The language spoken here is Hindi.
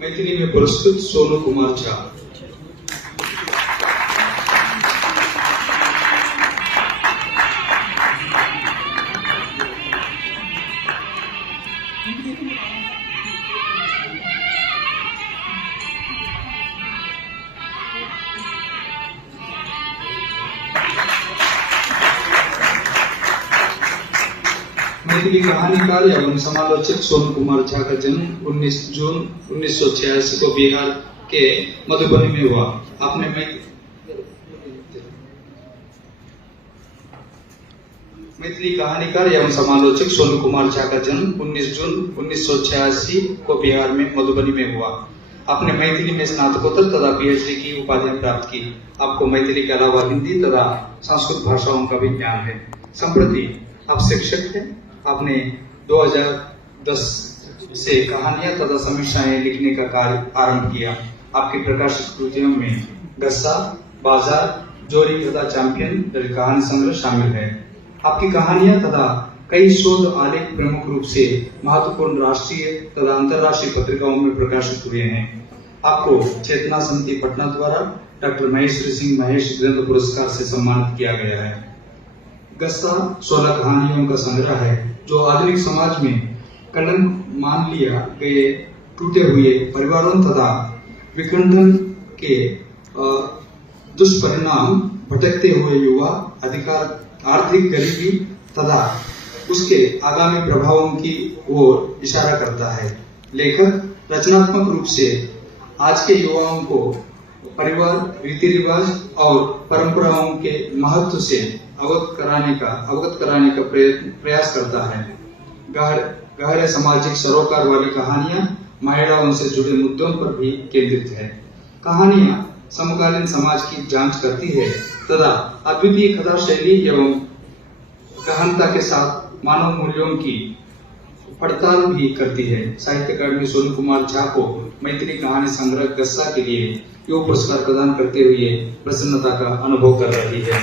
मैथिली में पुरस्कृत सोनू कुमार झा। मैथिली कहानीकार एवं समालोचक सोनू कुमार झा का जन्म 19 जून 1986 को बिहार के मधुबनी में हुआ। आपने मैथिली कहानीकार एवं समालोचक सोनू कुमार झा का जन्म 19 जून 1986 को बिहार में मधुबनी में हुआ। आपने मैथिली में स्नातकोत्तर तथा पीएचडी की उपाधियां प्राप्त की। आपको मैथिली के अलावा हिंदी तथा संस्कृत भाषाओं का भी ज्ञान है। संप्रति आप शिक्षक हैं। आपने 2010 से कहानियां तथा समीक्षाएं लिखने का कार्य आरंभ किया। आपकी प्रकाशित कृतियों में गस्सा, बाजार, जोरी तथा चैंपियन कहानी संग्रह शामिल है। आपकी कहानियां तथा कई शोध आलेख प्रमुख रूप से महत्वपूर्ण राष्ट्रीय तथा अंतर्राष्ट्रीय पत्रिकाओं में प्रकाशित हुए हैं। आपको चेतना समिति पटना द्वारा डॉक्टर महेश्वरी सिंह महेश ग्रंथ पुरस्कार से सम्मानित किया गया है। गस्सा 16 कहानियों का संग्रह है जो आधुनिक समाज में कलंक मान लिया गए टूटे हुए परिवारों तथा विखंडन के दुष्परिणाम, भटकते हुए युवा, अधिकार, आर्थिक गरीबी तथा उसके आगामी प्रभावों की ओर इशारा करता है। लेखक रचनात्मक रूप से आज के युवाओं को परिवार, रीति रिवाज और परंपराओं के महत्व से अवगत कराने का प्रयास करता है। गहरे सामाजिक सरोकार वाली कहानियां महिलाओं से जुड़े मुद्दों पर भी केंद्रित है। कहानियां समकालीन समाज की जांच करती है तथा अद्वितीय कथा शैली एवं गहनता के साथ मानव मूल्यों की पड़ताल भी करती है। साहित्य अकादमी सोनू कुमार झा को मैथिली कहानी संग्रह गस्सा के लिए युवा पुरस्कार प्रदान करते हुए प्रसन्नता का अनुभव कर रही है।